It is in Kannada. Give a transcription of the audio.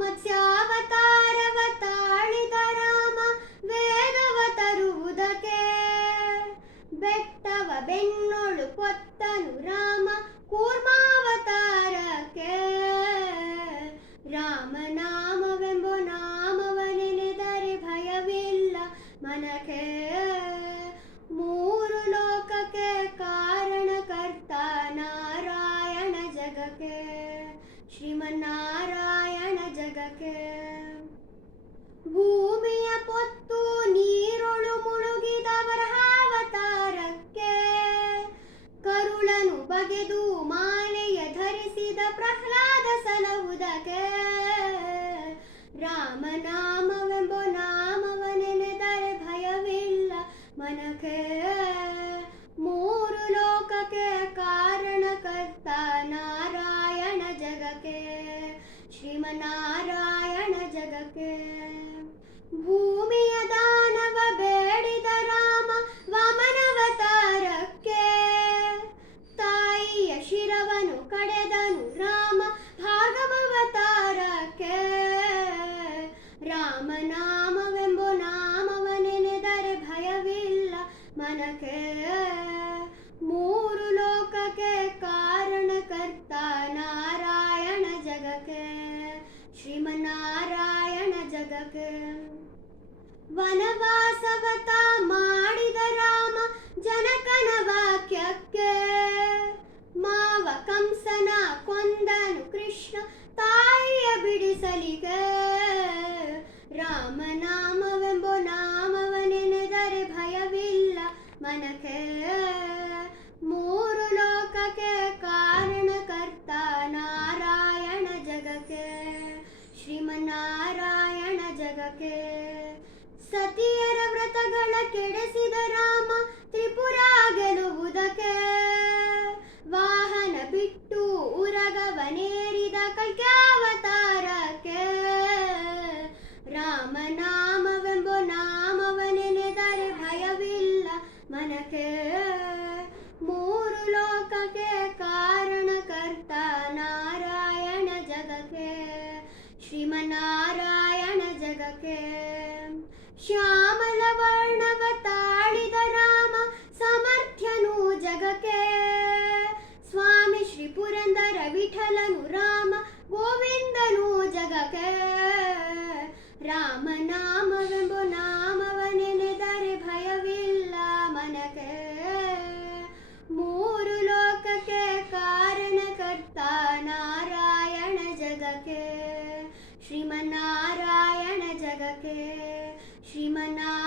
ಮತ್ಸ್ಯಾವತಾರವ ತಾಳಿದ ರಾಮ ವೇಗವ ತರುವುದಕ್ಕೆ, ಬೆಟ್ಟವ ಬೆನ್ನೊಳು ಕೊತ್ತನು ರಾಮ ಕೂರ್ಮಾವತಾರಕ್ಕೆ. ರಾಮನಾಮವೆಂಬೋ ನಾಮವ ನೆನೆದರೆ ಭಯವಿಲ್ಲ ಮನಕ್ಕೆ, ಮೂರು ಲೋಕಕ್ಕೆ ಕಾರಣಕರ್ತ ನಾರಾಯಣ ಜಗಕ್ಕೆ, ಶ್ರೀಮನ್ನಾರಾಯಣ ಜಗಕ್ಕೆ. ಭೂಮಿಯ ಪೊತ್ತು ನೀರೊಳು ಮುಳುಗಿದ ವರಹಾವತಾರಕ್ಕೆ, ಕರುಳನು ಬಗೆದು ಮಾಲೆಯ ಧರಿಸಿದ ಪ್ರಹ್ಲಾದ ಸಲಹುದಕ್ಕೆ. ರಾಮನಾಮವೆಂಬೋ ನಾಮವ ನೆನೆದರೆ ಭಯವಿಲ್ಲ ಮನಕ್ಕೆ, ಮೂರು ಲೋಕಕ್ಕೆ ಕಾರಣಕರ್ತ ನಾರಾಯಣ ಜಗಕ್ಕೆ, ಶ್ರೀಮನ್ನಾರಾಯಣ ಜಗಕ್ಕೆ. ಭೂಮಿಯ ದಾನವ ಬೇಡಿದ ರಾಮ ವಾಮನವತಾರಕ್ಕೆ, ತಾಯಿಯ ಶಿರವನು ಕಡೆದನು ರಾಮ ಭಾಗವತಾರಕ್ಕೆ. ರಾಮನಾಮವೆಂಬೋ ನಾಮವ ನೆನೆದರೆ ಭಯವಿಲ್ಲ ಮನಕ್ಕೆ, ಮೂರು ಲೋಕಕ್ಕೆ ಕಾರಣಕರ್ತ ನಾರಾಯಣ ಜಗಕ್ಕೆ, ಶ್ರೀಮನ್ನಾರಾಯಣ ಜಗಕ್ಕೆ. ವನವಾಸವತ ಮಾಡಿದ ರಾಮ ಜನಕನ ವಾಕ್ಯಕ್ಕೆ, ಮಾವ ಕಂಸನ ಕೊಂದನು ಕೃಷ್ಣ ತಾಯಿಯ ಬಿಡಿಸಲಿಗೆ. ರಾಮನಾಮವೆಂಬೋ ನಾಮವ ನೆನೆದರೆ ಭಯವಿಲ್ಲ ಮನಕ್ಕೆ, ಮೂರು ಲೋಕಕ್ಕೆ ಕಾರಣಕರ್ತ ನಾರಾಯಣ ಜಗಕ್ಕೆ, ಶ್ರೀಮನ್ನಾರಾಯಣ ಜಗಕ್ಕೆ. ಸತಿಯರ ವ್ರತಗಳ ಕೆಡಿಸಿದ ರಾಮ ತ್ರಿಪುರ ಗೆಲುವುದಕ್ಕೆ, ವಾಹನ ಬಿಟ್ಟು ಉರಗವನೇರಿದ ಕಲ್ಕ್ಯಾವತಾರಕ್ಕೆ. ರಾಮನಾಮವೆಂಬೋ ನಾಮವ ನೆನೆದರೆ ಭಯವಿಲ್ಲ ಮನಕ್ಕೆ, ಮೂರು ಲೋಕಕ್ಕೆ ಕಾರಣಕರ್ತ ನಾರಾಯಣ ಜಗಕ್ಕೆ, ಶ್ರೀಮನ್ನಾರಾಯಣ ಜಗಕ್ಕೆ. ಶ್ಯಾಮಲ ವರ್ಣವ ತಾಳಿದ ರಾಮ ಸಮರ್ಥ್ಯನು ಜಗಕ್ಕೆ, ಸ್ವಾಮಿ ಶ್ರೀ ಪುರಂದರ ವಿಠಲನು ರಾಮ ಗೋವಿಂದನು ಜಗಕ್ಕೆ. ರಾಮನಾಮವೆಂಬೋ ನಾಮವ ನೆನೆದರೆ ಭಯವಿಲ್ಲ ಮನಕ್ಕೆ, ಮೂರು ಲೋಕಕ್ಕೆ ಕಾರಣಕರ್ತ ನಾರಾಯಣ ಜಗಕ್ಕೆ, ಶ್ರೀಮನ್ನಾರಾಯಣ ಜಗಕ್ಕೆ, ಶ್ರೀಮನ್ನಾರಾಯಣ